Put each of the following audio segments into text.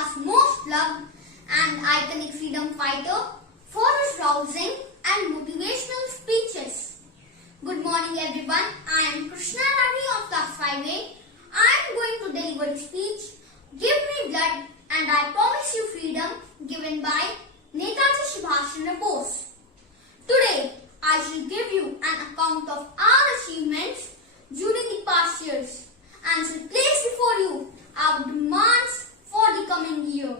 India's most loved and iconic freedom fighter for his rousing and motivational speeches. Good morning everyone. I am Krishna Rani of class 5A. I am going to deliver a speech, Give Me Blood and I Promise You Freedom, given by Netaji Subhash Chandra Bose. Today, I shall give you an account of our achievements during the past years and shall place before you our demands for the coming year.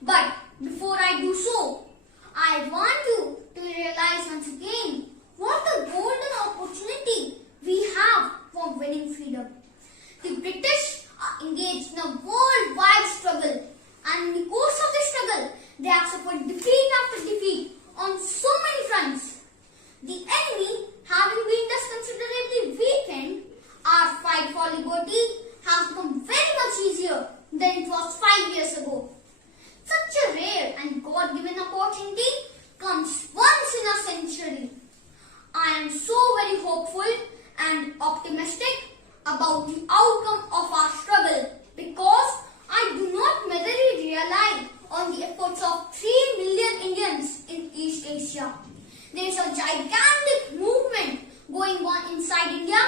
But before I do so, I want you to realize once again what a golden opportunity we have for winning freedom. The British are engaged in a worldwide struggle, and in the course of this struggle, they have suffered defeat after defeat on so many fronts. The enemy, having been thus considerably weakened, our fight for liberty has become very much easier than it was 5 years ago. Such a rare and God-given opportunity comes once in a century. I am so very hopeful and optimistic about the outcome of our struggle because I do not merely rely on the efforts of 3 million Indians in East Asia. There is a gigantic movement going on inside India,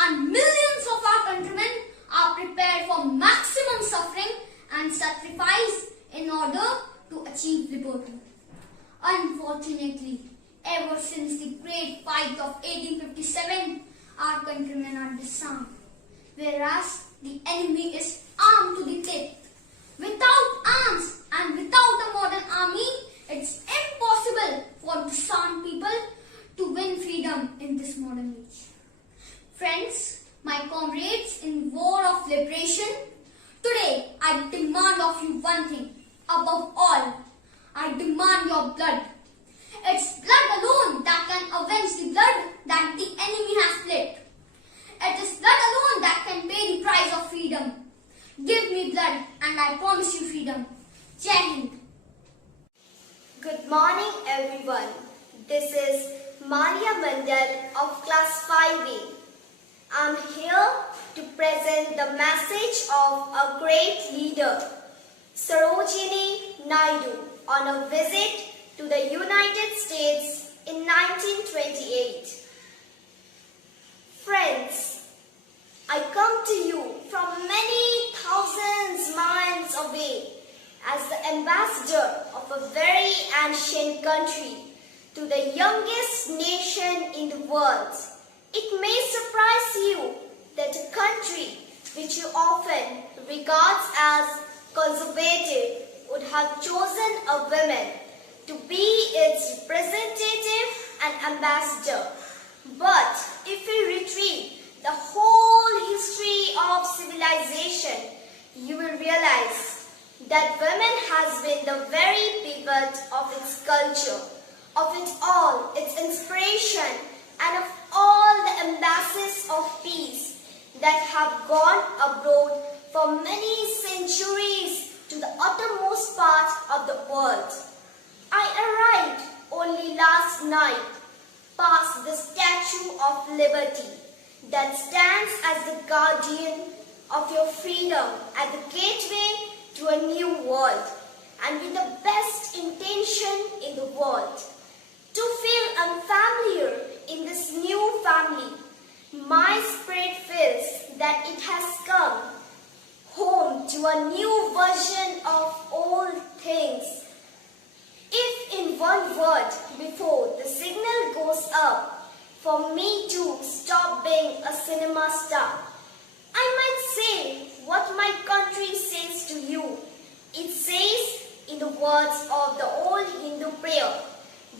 and millions of our countrymen are prepared for maximum suffering and sacrifice in order to achieve liberty. Unfortunately, ever since the great fight of 1857, our countrymen are disarmed, whereas the enemy is armed to the teeth. Without arms and without a modern army, it's impossible for disarmed people to win freedom in this modern age. Friends, my comrades in war of liberation, today I demand of you one thing. Above all, I demand your blood. It's blood alone that can avenge the blood that the enemy has spilled. It is blood alone that can pay the price of freedom. Give me blood and I promise you freedom. Jai Hind. Good morning everyone. This is Maria Mandal of class 5A. I am here to present the message of a great leader, Sarojini Naidu, on a visit to the United States in 1928. Friends, I come to you from many thousands miles away as the ambassador of a very ancient country to the youngest nation in the world. It may surprise you that a country which you often regard as conservative would have chosen a woman to be its representative and ambassador. But if we retrieve the whole history of civilization, you will realize that women has been the very pivot of its culture, of it all, its inspiration, and of all the embassies of peace that have gone abroad for many centuries to the uttermost part of the world. I arrived only last night past the Statue of Liberty that stands as the guardian of your freedom at the gateway to a new world, and with the best intention in the world to feel unfamiliar in this new family. My spirit feels that it has come home to a new version of old things. If in one word before the signal goes up for me to stop being a cinema star, I might say what my country says to you. It says in the words of the old Hindu prayer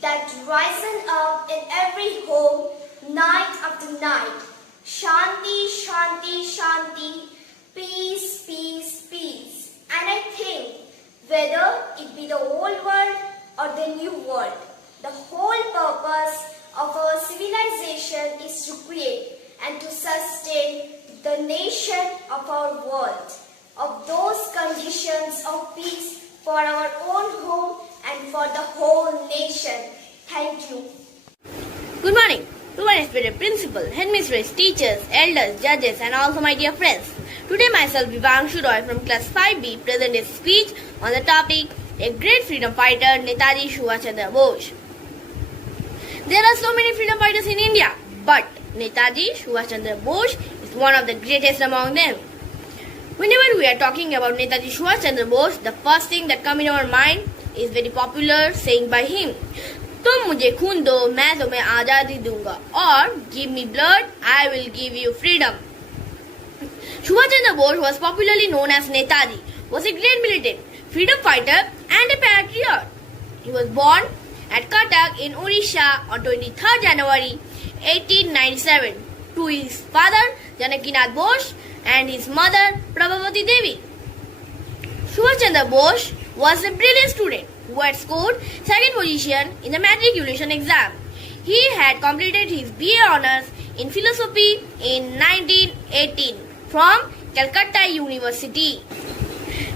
that risen up in every home night after night, Shanti, Shanti, Shanti, peace, peace, peace. And I think whether it be the old world or the new world, the whole purpose of our civilization is to create and to sustain the nation of our world, of those conditions of peace for our own home and for the whole nation. Thank you. Good morning. to my respected principal, headmistress, teachers, elders, judges, and also my dear friends. Today myself, Vivangshu Roy from class 5B, present a speech on the topic, a great freedom fighter, Netaji Subhash Chandra Bose. There are so many freedom fighters in India, but Netaji Subhash Chandra Bose is one of the greatest among them. Whenever we are talking about Netaji Subhash Chandra Bose, the first thing that comes in our mind is very popular saying by him. तुम मुझे खून दो मैं तुम्हें आजादी दूंगा और give me blood I will give you freedom. Subhash Chandra Bose was popularly known as Netaji, was a great militant, freedom fighter and a patriot. He was born at Cuttack in Odisha on 23rd January 1897 to his father Janakinath Bose and his mother Prabhavati Devi. Subhash Chandra Bose was a brilliant student who had scored second position in the matriculation exam. He had completed his BA honours in philosophy in 1918 from Calcutta University.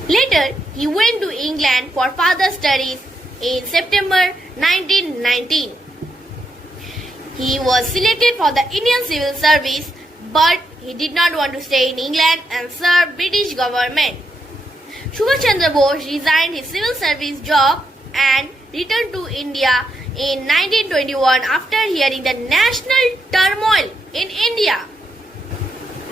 Later, he went to England for further studies in September 1919. He was selected for the Indian Civil Service, but he did not want to stay in England and serve British government. Subhash Chandra Bose resigned his civil service job and returned to India in 1921 after hearing the national turmoil in India.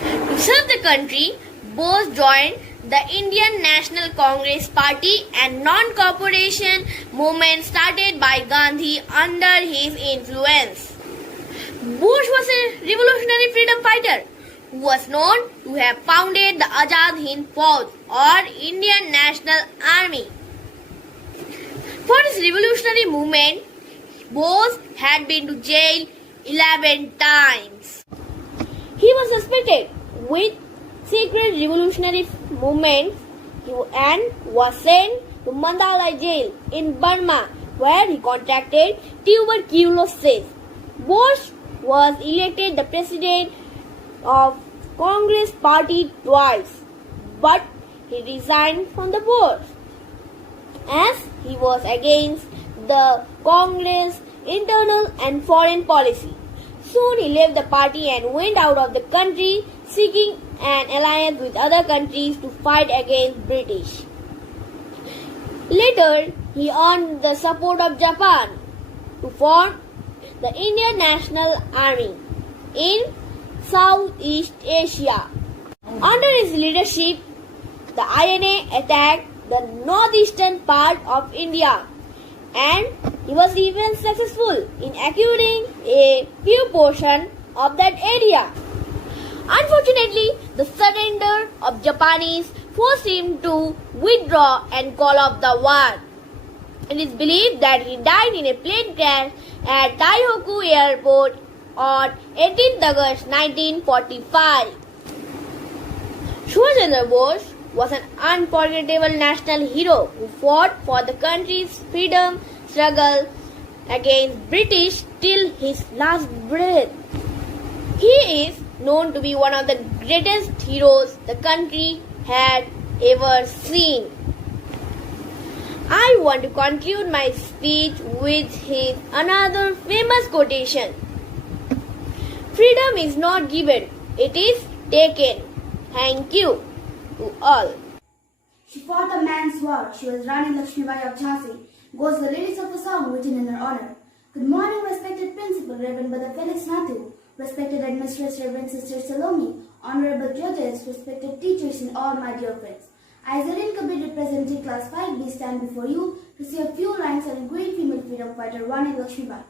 To serve the country, Bose joined the Indian National Congress Party and non-cooperation movement started by Gandhi under his influence. Bose was a revolutionary freedom fighter who was known to have founded the Azad Hind Fauj or Indian National Army. For his revolutionary movement, Bose had been to jail 11 times. He was suspected with secret revolutionary movements and was sent to Mandalay jail in Burma where he contracted tuberculosis. Bose was elected the president of Congress Party twice, but he resigned from the post as he was against the Congress internal and foreign policy. Soon he left the party and went out of the country seeking an alliance with other countries to fight against British. Later, he earned the support of Japan to form the Indian National Army in Southeast Asia. Under his leadership, the INA attacked the northeastern part of India and he was even successful in acquiring a few portions of that area. Unfortunately, the surrender of Japanese forced him to withdraw and call off the war. It is believed that he died in a plane crash at Taihoku Airport on 18th August 1945. Subhash Chandra Bose was an unforgettable national hero who fought for the country's freedom struggle against British till his last breath. He is known to be one of the greatest heroes the country had ever seen. I want to conclude my speech with his another famous quotation. Freedom is not given, it is taken. Thank you to all. She fought a man's war. She was Rani Lakshmibai of Jhansi. Goes the lyrics of a song written in her honor. Good morning, respected Principal, Reverend Brother Felix Matthew, respected Headmistress, Reverend Sister Salome, honorable judges, respected teachers, and all my dear friends. I, Zarin Kabir, representing Class 5B, stand before you to say a few lines on a great female freedom fighter, Rani Lakshmibai.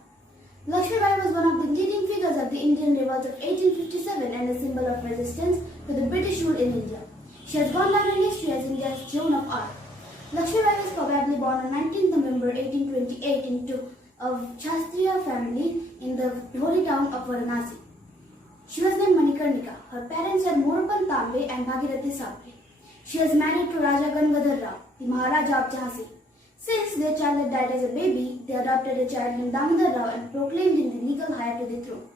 Lakshmibai was one of the leading figures of the Indian revolt of 1857 and a symbol of resistance to the British rule in India. She has gone down in history as India's Joan of Arc. Lakshmibai was probably born on 19th November 1828 into a Kshatriya family in the holy town of Varanasi. She was named Manikarnika. Her parents were Morapan Tambe and Bhagirathi Sapre. She was married to Raja Gangadhar Rao, the Maharaja of Jhansi. Since their child had died as a baby, they adopted a child named Damodar Rao and proclaimed him the legal heir to the throne.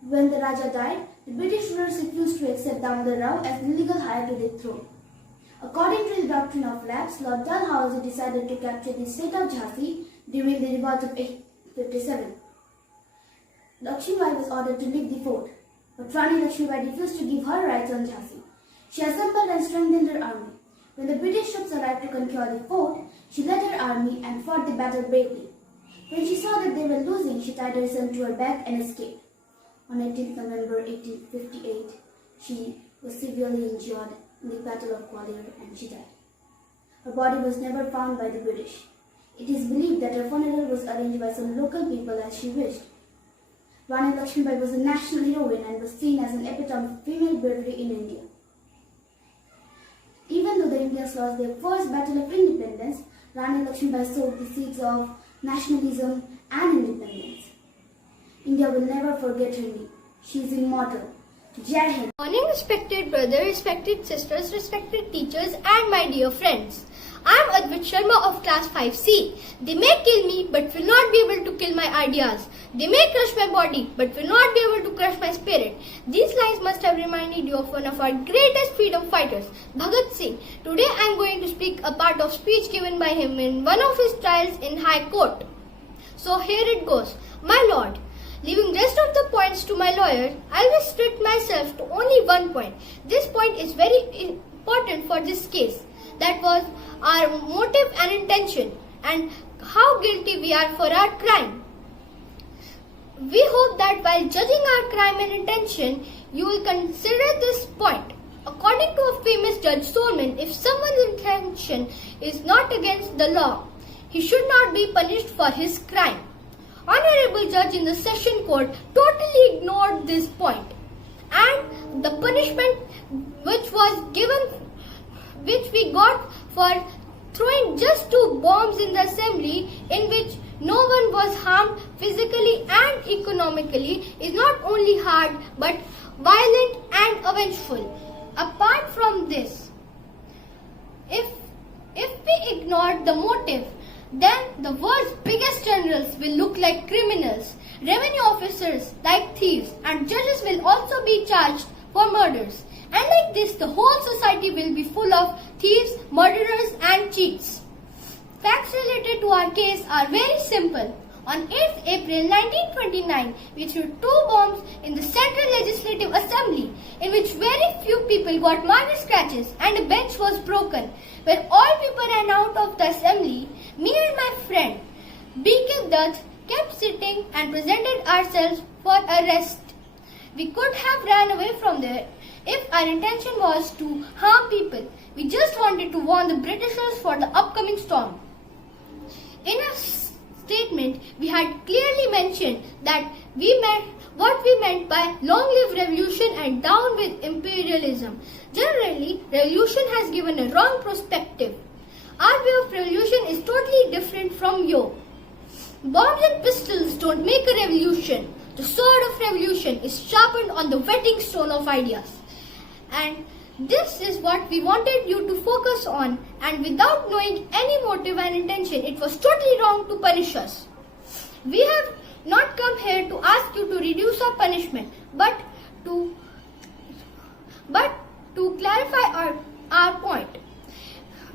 When the Raja died, the British rulers refused to accept Damodar Rao as the legal heir to the throne. According to the doctrine of lapse, Lord Dalhousie decided to capture the state of Jhansi during the revolt of 1857. Lakshmibai was ordered to leave the fort, but Rani Lakshmibai refused to give her rights on Jhansi. She assembled and strengthened her army. When the British troops arrived to conquer the fort, she led her army and fought the battle bravely. When she saw that they were losing, she tied her son to her back and escaped. On 18th November 1858, she was severely injured in the Battle of Gwalior and she died. Her body was never found by the British. It is believed that her funeral was arranged by some local people as she wished. Rani Lakshmibai was a national heroine and was seen as an epitome of female bravery in India. Even though the Indians lost their first battle of independence, Rani Lakshmibai sowed the seeds of nationalism and independence. India will never forget her name. She is immortal. Jai Hind. Morning, respected brother, respected sisters, respected teachers, and my dear friends. I am Advait Sharma of class 5C. They may kill me, but will not be able to kill my ideas. They may crush my body, but will not be able to crush my spirit. These lines must have reminded you of one of our greatest freedom fighters, Bhagat Singh. Today I am going to speak a part of speech given by him in one of his trials in High Court. So here it goes. My lord, leaving rest of the points to my lawyer, I'll restrict myself to only one point. This point is very important for this case. That was our motive and intention, and how guilty we are for our crime. We hope that while judging our crime and intention, you will consider this point. According to a famous judge Solomon, if someone's intention is not against the law, he should not be punished for his crime. Honorable judge in the session court totally ignored this point, and the punishment which we got for throwing just 2 bombs in the assembly, in which no one was harmed physically and economically, is not only hard but violent and avengeful. Apart from this, if we ignore the motive, then the world's biggest generals will look like criminals, revenue officers like thieves, and judges will also be charged for murders. And like this, the whole society will be full of thieves, murderers, and cheats. Facts related to our case are very simple. On 8th April 1929, we threw 2 bombs in the Central Legislative Assembly, in which very few people got minor scratches and a bench was broken. When all people ran out of the assembly, me and my friend B.K. Dutt kept sitting and presented ourselves for arrest. We could have ran away from there if our intention was to harm people. We just wanted to warn the Britishers for the upcoming storm. In a statement, we had clearly mentioned that what we meant by long live revolution and down with imperialism. Generally, revolution has given a wrong perspective. Our way of revolution is totally different from yours. Bombs and pistols don't make a revolution. The sword of revolution is sharpened on the whetting stone of ideas. And this is what we wanted you to focus on, and without knowing any motive and intention, it was totally wrong to punish us. We have not come here to ask you to reduce our punishment, but to clarify our point.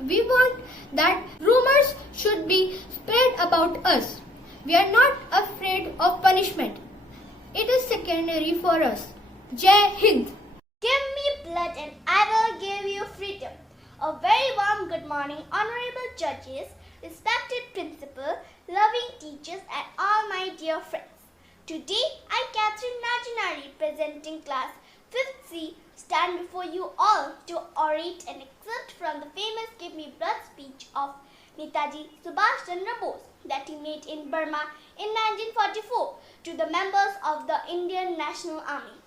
We want that rumors should be spread about us. We are not afraid of punishment. It is secondary for us. Jai Hind. Give me blood and I will give you freedom. A very warm good morning, honorable judges, respected principal, loving teachers, and all my dear friends. Today, I, Catherine Najinari, presenting class 5th C, stand before you all to orate an excerpt from the famous Give Me Blood speech of Netaji Subhash Chandra Bose that he made in Burma in 1944 to the members of the Indian National Army.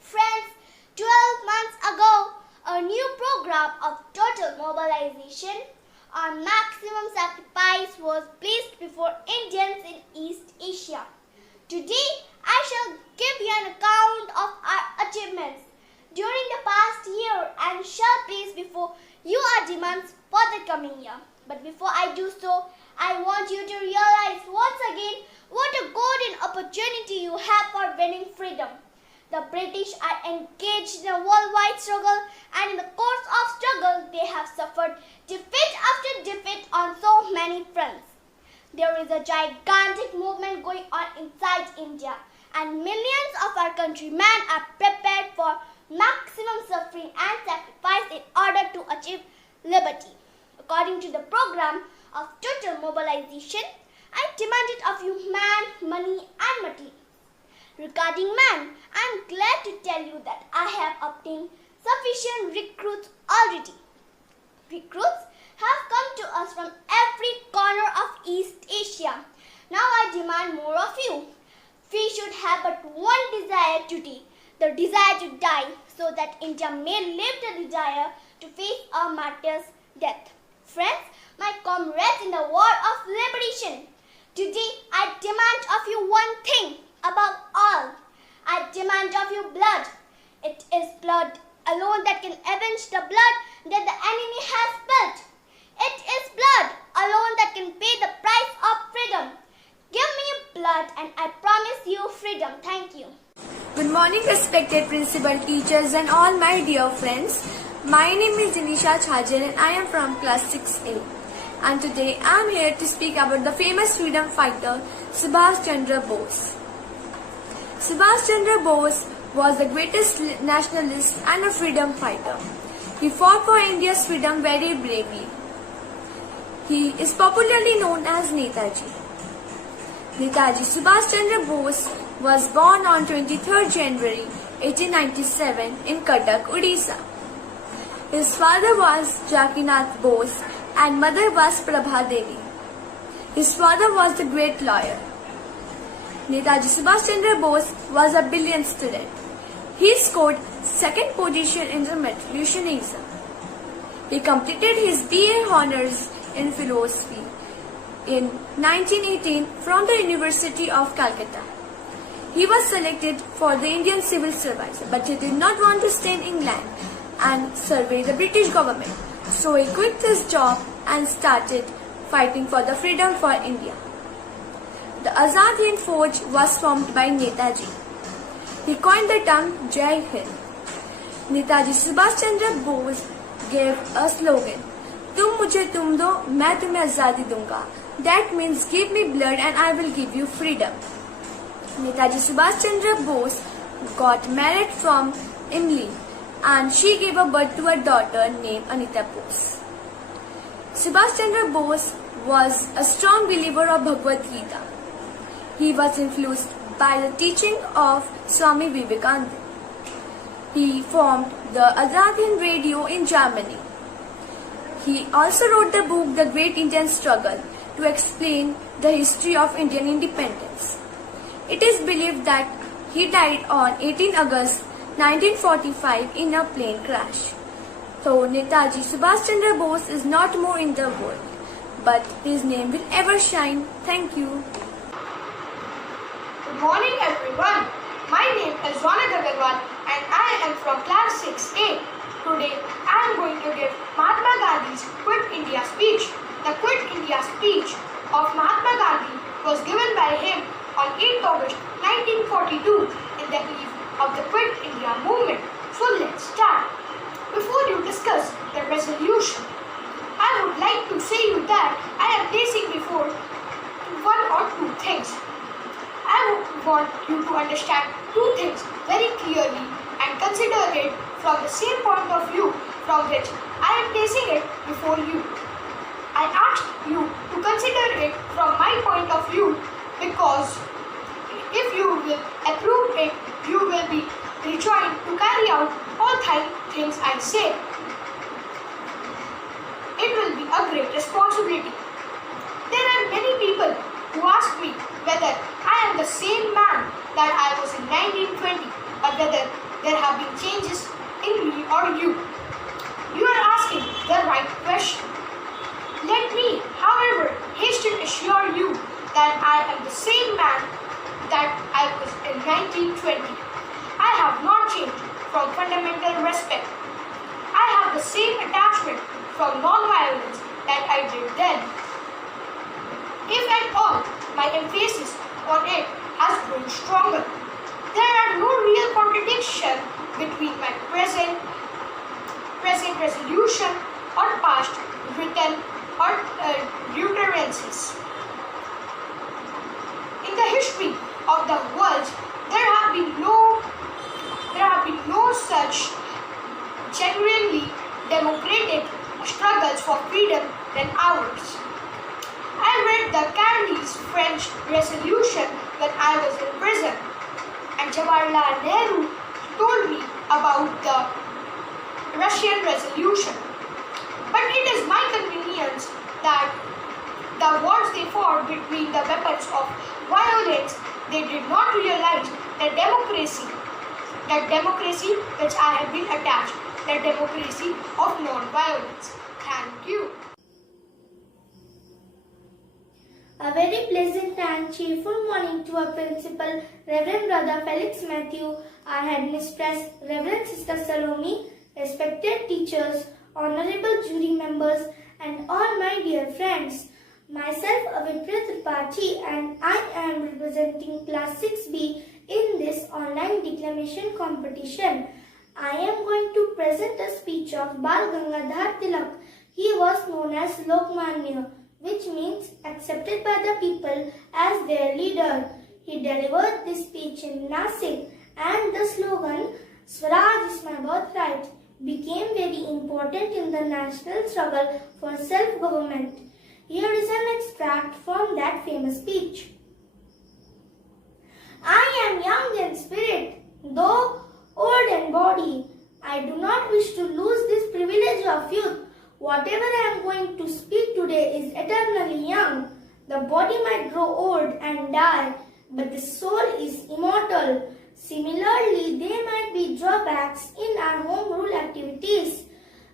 Friends, 12 months ago, a new program of total mobilization or maximum sacrifice was placed before Indians in East Asia. Today, I shall give you an account of our achievements during the past year and shall place before you our demands for the coming year. But before I do so, I want you to realize once again what a golden opportunity you have for winning freedom. The British are engaged in a worldwide struggle, and in the course of struggle, they have suffered defeat after defeat on so many fronts. There is a gigantic movement going on inside India, and millions of our countrymen are prepared for maximum suffering and sacrifice in order to achieve liberty. According to the program of total mobilization, I demand it of you man, money and material. Regarding man, I am glad to tell you that I have obtained sufficient recruits already. Recruits have come to us from every corner of East Asia. Now I demand more of you. We should have but one desire today, the desire to die, so that India may live the desire to face a martyr's death. Friends, my comrades in the war of liberation, today I demand of you one thing above all. I demand of you blood. It is blood alone that can avenge the blood that the enemy has spilled. It is blood alone that can pay the price of freedom. Give me blood and I promise you freedom. Thank you. Good morning, respected principal, teachers and all my dear friends. My name is Dinisha Chajan and I am from class 6A. And today I am here to speak about the famous freedom fighter Subhash Chandra Bose. Subhash Chandra Bose was the greatest nationalist and a freedom fighter. He fought for India's freedom very bravely. He is popularly known as Netaji. Netaji Subhash Chandra Bose was born on 23rd January 1897 in Cuttack, Odisha. His father was Jakinath Bose and mother was Prabha Devi. His father was the great lawyer. Netaji Subhash Chandra Bose was a brilliant student. He scored second position in the matriculation exam. He completed his BA Honours in Philosophy in 1918 from the University of Calcutta. He was selected for the Indian Civil Service, but he did not want to stay in England and survey the British government. So he quit his job and started fighting for the freedom for India. The Azad Hind Fauj was formed by Netaji. He coined the term Jai Hind. Netaji Subhash Chandra Bose gave a slogan, "Tum mujhe tum do, main tumhe azadi dunga." That means give me blood and I will give you freedom. Netaji Subhash Chandra Bose got married from Imli and she gave a birth to a daughter named Anita Bose. Subhash Chandra Bose was a strong believer of Bhagavad Gita. He was influenced by the teaching of Swami Vivekananda. He formed the Azad Hind Radio in Germany. He also wrote the book The Great Indian Struggle to explain the history of Indian independence. It is believed that he died on 18 August 1945 in a plane crash. So Netaji Subhash Chandra Bose is not more in the world, but his name will ever shine. Thank you. Good morning everyone. My name is Ronit Agarwal and I am from class 6A. Today I am going to give Mahatma Gandhi's Quit India speech. The Quit India speech of Mahatma Gandhi was given by him on 8th August 1942 in the eve of the Quit India movement. So let's start. Before you discuss the resolution, I would like to say you that I am placing before one or two things. I want you to understand two things very clearly and consider it from the same point of view from which I am placing it before you. I asked you to consider it from my point of view because if you will approve it, you will be rejoined to carry out all things I say. It will be a great responsibility. There are many people who ask me whether I am the same man that I was in 1920 or whether there have been changes in me or you. You are asking the right question. Let me, however, hasten to assure you that I am the same man that I was in 1920. I have not changed from fundamental respect. I have the same attachment from non-violence that I did then. If at all, my emphasis on it has grown stronger. There are no real contradiction between my present resolution or past written or utterances. In the history of the world, for freedom than ours. I read the Kennedy's French Resolution when I was in prison, and Jawaharlal Nehru told me about the Russian Resolution. But it is my convenience that the wars they fought between the weapons of violence, they did not realize that democracy which I have been attached, the democracy of non-violence. Thank you. A very pleasant and cheerful morning to our principal, Reverend Brother Felix Matthew, our headmistress, Reverend Sister Salome, respected teachers, honorable jury members, and all my dear friends. Myself, Avitra Tripathi, and I am representing Class 6B in this online declamation competition. I am going to present a speech of Bal Gangadhar Tilak. He was known as Lokmanya, which means accepted by the people as their leader. He delivered this speech in Nasik, and the slogan, "Swaraj is my birthright," became very important in the national struggle for self-government. Here is an extract from that famous speech. I am young in spirit, though old in body. I do not wish to lose this privilege of youth. Whatever I am going to speak today is eternally young. The body might grow old and die, but the soul is immortal. Similarly, there might be drawbacks in our home rule activities,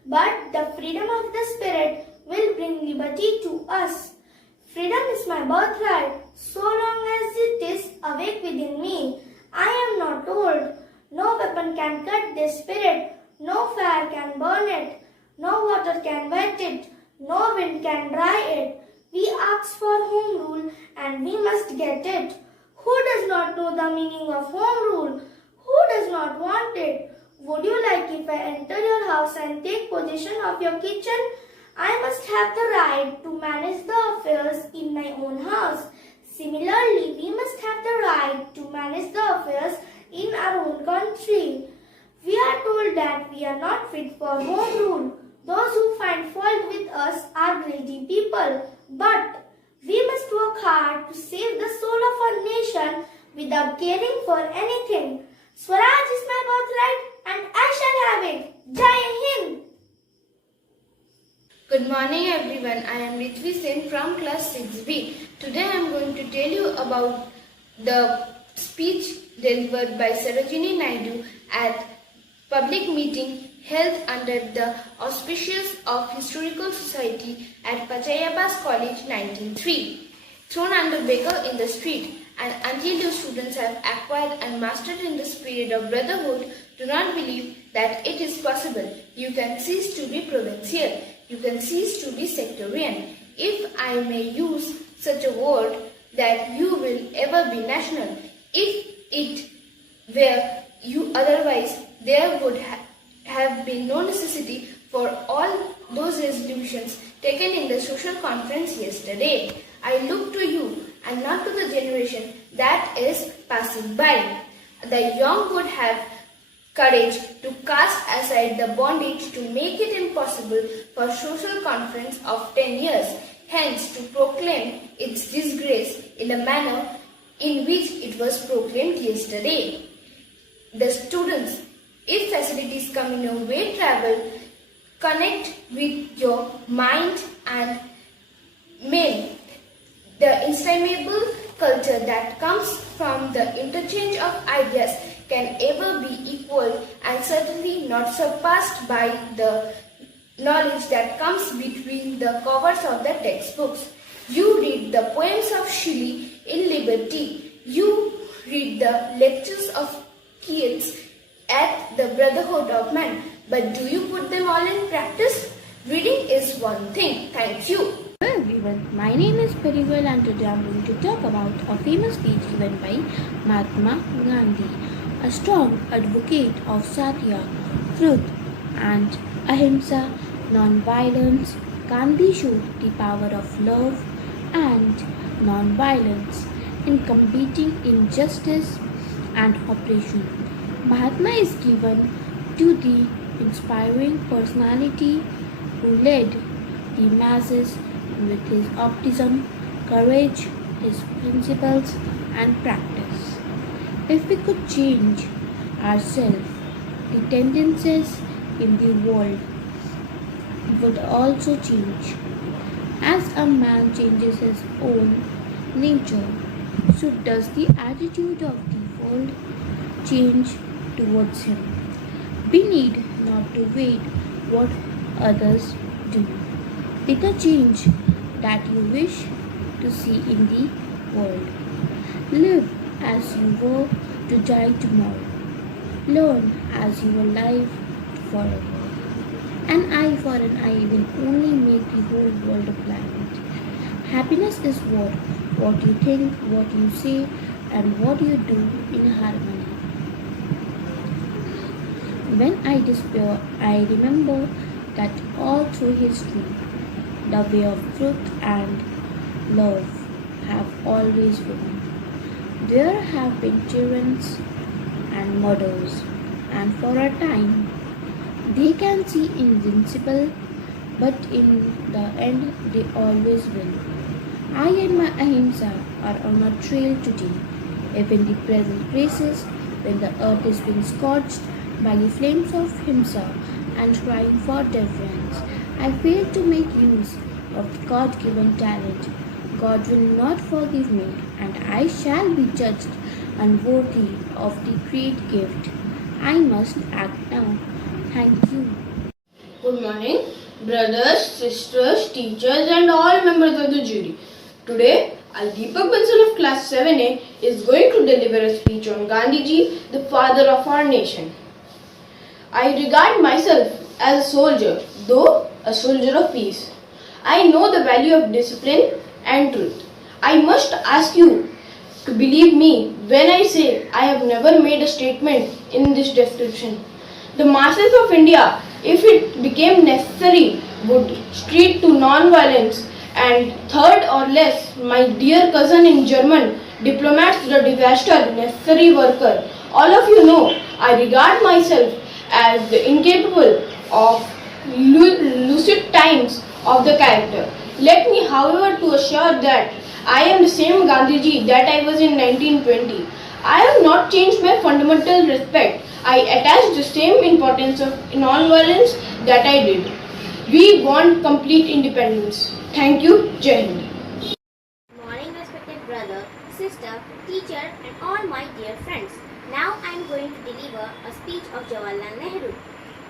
but the freedom of the spirit will bring liberty to us. Freedom is my birthright, so long as it is awake within me. I am not old. No weapon can cut this spirit. No fire can burn it. No water can wet it. No wind can dry it. We ask for home rule and we must get it. Who does not know the meaning of home rule? Who does not want it? Would you like if I enter your house and take possession of your kitchen? I must have the right to manage the affairs in my own house. Similarly, we must have the right to manage the affairs in our own country. We are told that we are not fit for home rule. Those who find fault with us are greedy people. But we must work hard to save the soul of our nation without caring for anything. Swaraj is my birthright and I shall have it. Jai Hind! Good morning everyone. I am Ritvi Sen from class 6B. Today I am going to tell you about the speech delivered by Sarojini Naidu at public meeting held under the auspices of Historical Society at Pachayappa's College 1903. Thrown under beggar in the street, and until your students have acquired and mastered in the spirit of brotherhood, do not believe that it is possible. You can cease to be provincial. You can cease to be sectarian. If I may use such a word, that you will ever be national. If it were you otherwise, there would have been no necessity for all those resolutions taken in the social conference yesterday. I look to you and not to the generation that is passing by. The young would have courage to cast aside the bondage to make it impossible for social conference of 10 years, hence to proclaim its disgrace in the manner in which it was proclaimed yesterday. The students, if facilities come in a way travel, connect with your mind and main. The inestimable culture that comes from the interchange of ideas can ever be equal and certainly not surpassed by the knowledge that comes between the covers of the textbooks. You read the poems of Shelley in Liberty. You read the lectures of Keats at the Brotherhood of Man. But do you put them all in practice? Reading is one thing. Thank you. Hello everyone, my name is Parival and today I am going to talk about a famous speech given by Mahatma Gandhi, a strong advocate of Satya, truth and ahimsa, non-violence. Gandhi showed the power of love and non-violence in combating injustice and oppression. Mahatma is given to the inspiring personality who led the masses with his optimism, courage, his principles, and practice. If we could change ourselves, the tendencies in the world would also change. As a man changes his own nature, so does the attitude of the world change towards him. We need not to wait what others do. Be the change that you wish to see in the world. Live as you were to die tomorrow. Learn as you are alive forever. An eye for an eye will only make the whole world a planet. Happiness is what you think, what you say, and what you do in harmony. When I despair, I remember that all through history, the way of truth and love have always won. There have been tyrants and murders, and for a time they can seem invincible, but in the end they always win. I and my ahimsa are on a trail today, if in the present crisis, when the earth is being scorched by the flames of himsa and crying for deliverance, I fail to make use of the God-given talent. God will not forgive me, and I shall be judged unworthy of the great gift. I must act now. Thank you. Good morning, brothers, sisters, teachers, and all members of the jury. Today, Deepak Bansal of class 7A is going to deliver a speech on Gandhiji, the father of our nation. I regard myself as a soldier, though a soldier of peace. I know the value of discipline and truth. I must ask you to believe me when I say I have never made a statement in this description. The masses of India, if it became necessary, would street to non-violence. And third or less, my dear cousin in German, diplomats, the disaster necessary worker. All of you know I regard myself as the incapable of lucid times of the character. Let me, however, to assure that I am the same Gandhiji that I was in 1920. I have not changed my fundamental respect. I attach the same importance of non-violence that I did. We want complete independence. Thank you. Jai Hind. Good morning, respected brother, sister, teacher, and all my dear friends. Now I am going to deliver a speech of Jawaharlal Nehru.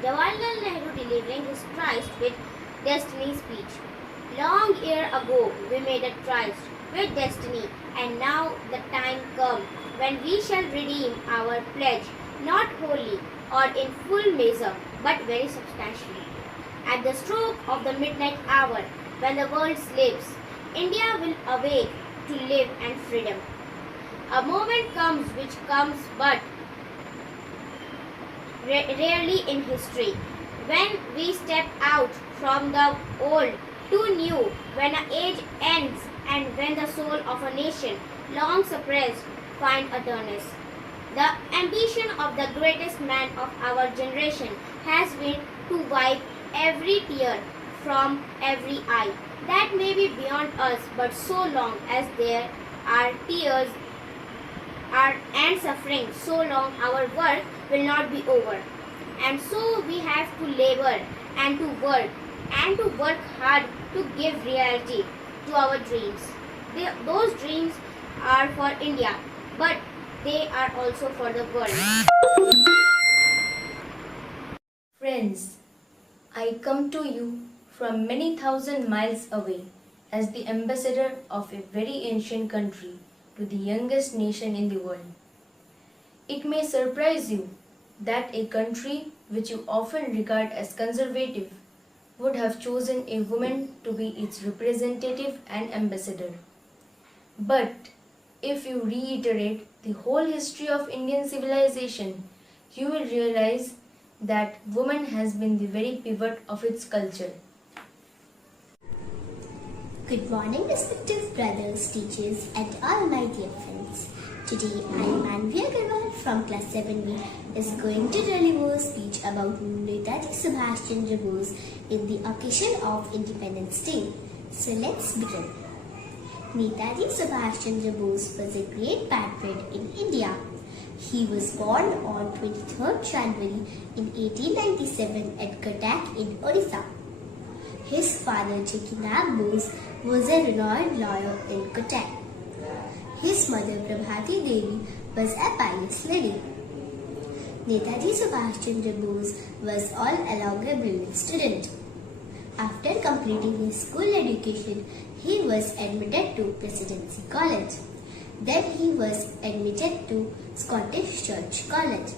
Jawaharlal Nehru delivering his tryst with destiny speech. Long year ago, we made a tryst with destiny, and now the time come when we shall redeem our pledge, not wholly or in full measure, but very substantially. At the stroke of the midnight hour, when the world sleeps, India will awake to live and freedom. A moment comes which comes but rarely in history, when we step out from the old to new, when an age ends and when the soul of a nation, long suppressed, find utterance. The ambition of the greatest man of our generation has been to wipe every tear from every eye. That may be beyond us, but so long as there are tears and suffering, so long our work will not be over. And so we have to labor and to work hard to give reality to our dreams. Those dreams are for India, but they are also for the world. Friends, I come to you from many thousand miles away as the ambassador of a very ancient country to the youngest nation in the world. It may surprise you that a country which you often regard as conservative would have chosen a woman to be its representative and ambassador. But if you reiterate the whole history of Indian civilization, you will realize that woman has been the very pivot of its culture. Good morning, respective brothers, teachers, and all my dear friends. Today, I, Manvi Agarwal from class 7B, is going to deliver a speech about Netaji Subhash Chandra Bose in the occasion of Independence Day. So let's begin. Netaji Subhash Chandra Bose was a great patriot in India. He was born on 23rd January in 1897 at Cuttack in Odisha. His father, Jakinab Bose, was a renowned lawyer in Cuttack. His mother, Prabhati Devi, was a pious lady. Netaji Subhash Chandra Bose was all along a brilliant student. After completing his school education, he was admitted to Presidency College. Then he was admitted to Scottish Church College.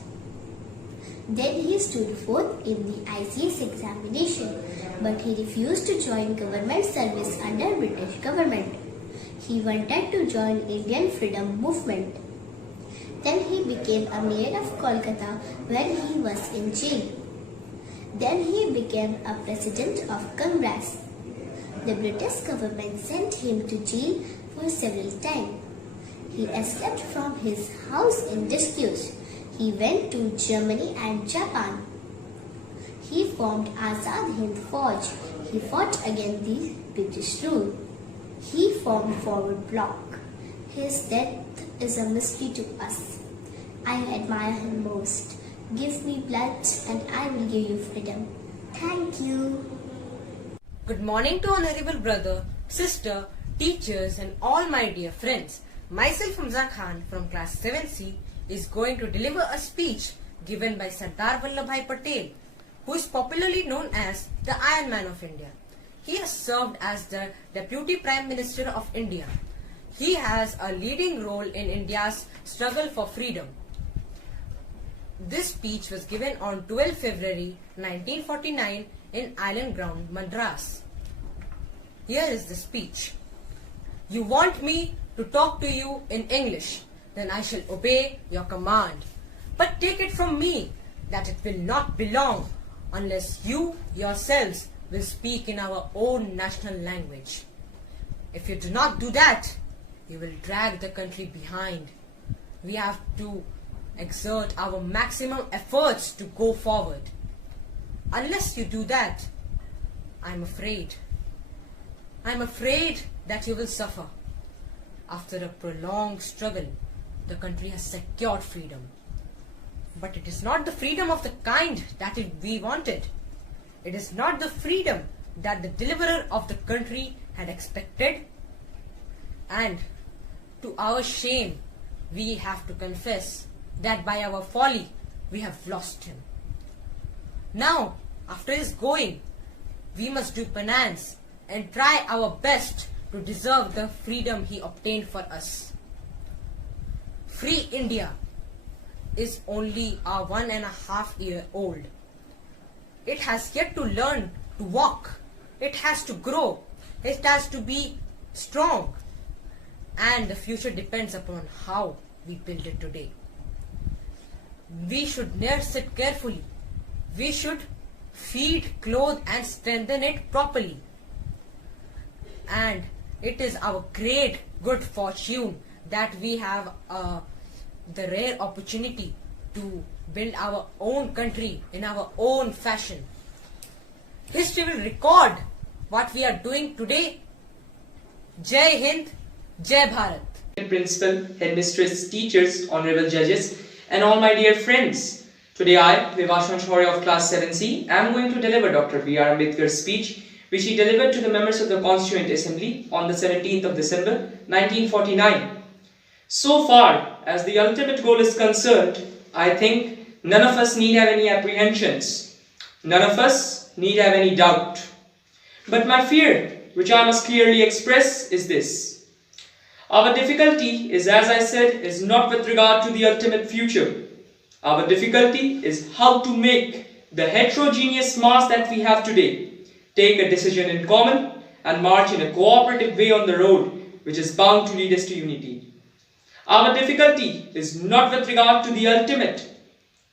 Then he stood forth in the ICS examination, but he refused to join government service under British government. He wanted to join Indian freedom movement. Then he became a mayor of Kolkata when he was in jail. Then he became a president of Congress. The British government sent him to jail for several times. He escaped from his house in disgrace. He went to Germany and Japan. He formed Azad Hind Fauj. He fought against the British rule. He formed Forward Bloc. His death is a mystery to us. I admire him most. Give me blood and I will give you freedom. Thank you. Good morning to honorable brother, sister, teachers and all my dear friends. Myself Hamza Khan from class 7C is going to deliver a speech given by Sardar Vallabhbhai Patel, who is popularly known as the Iron Man of India. He has served as the Deputy Prime Minister of India. He has a leading role in India's struggle for freedom. This speech was given on 12 February 1949 in Island Ground, Madras. Here is the speech. You want me to talk to you in English, then I shall obey your command. But take it from me that it will not be long unless you yourselves will speak in our own national language. If you do not do that, you will drag the country behind. We have to exert our maximum efforts to go forward. Unless you do that, I'm afraid that you will suffer. After a prolonged struggle, the country has secured freedom. But it is not the freedom of the kind that we wanted. It is not the freedom that the deliverer of the country had expected. And to our shame, we have to confess that by our folly, we have lost him. Now, after his going, we must do penance and try our best to deserve the freedom he obtained for us. Free India is only 1.5 years old. It has yet to learn to walk. It has to grow. It has to be strong. And the future depends upon how we build it today. We should nurse it carefully. We should feed, clothe and strengthen it properly. And it is our great good fortune that we have the rare opportunity to build our own country in our own fashion. History will record what we are doing today. Jai Hind, Jai Bharat. Principal, headmistress, teachers, honorable judges, and all my dear friends. Today I, Vivashan Shaurya of class 7C, am going to deliver Dr. B.R. Ambedkar's speech, which he delivered to the members of the Constituent Assembly on the 17th of December 1949. So far as the ultimate goal is concerned, I think none of us need have any apprehensions. None of us need have any doubt. But my fear, which I must clearly express, is this. Our difficulty is, as I said, is not with regard to the ultimate future. Our difficulty is how to make the heterogeneous mass that we have today take a decision in common and march in a cooperative way on the road which is bound to lead us to unity. Our difficulty is not with regard to the ultimate.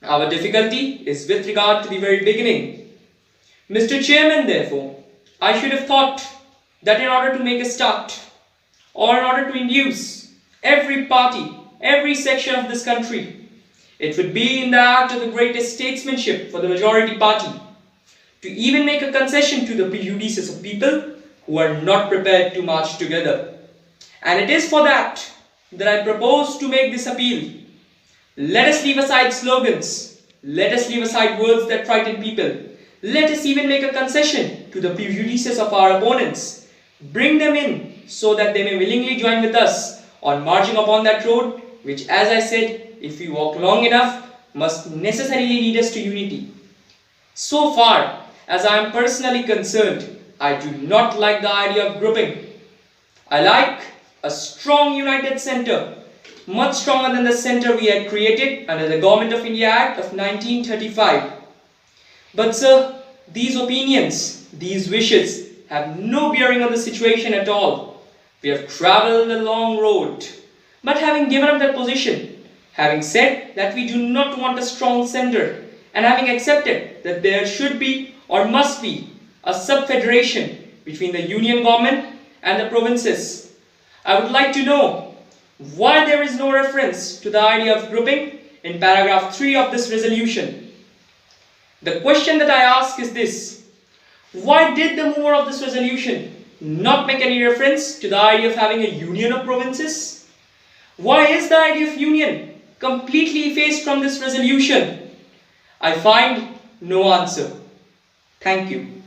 Our difficulty is with regard to the very beginning. Mr. Chairman, therefore, I should have thought that in order to make a start, or in order to induce every party, every section of this country, it would be in the act of the greatest statesmanship for the majority party to even make a concession to the prejudices of people who are not prepared to march together. And it is for that I propose to make this appeal. Let us leave aside slogans. Let us leave aside words that frighten people. Let us even make a concession to the prejudices of our opponents. Bring them in so that they may willingly join with us on marching upon that road, which, as I said, if we walk long enough, must necessarily lead us to unity. So far as I am personally concerned, I do not like the idea of grouping. I like a strong united center, much stronger than the center we had created under the Government of India Act of 1935. But sir, these opinions, these wishes have no bearing on the situation at all. We have travelled a long road, but having given up that position, having said that we do not want a strong center, and having accepted that there should be or must be a sub-federation between the union government and the provinces, I would like to know why there is no reference to the idea of grouping in paragraph 3 of this resolution. The question that I ask is this: why did the mover of this resolution not make any reference to the idea of having a union of provinces? Why is the idea of union completely effaced from this resolution? I find no answer. Thank you.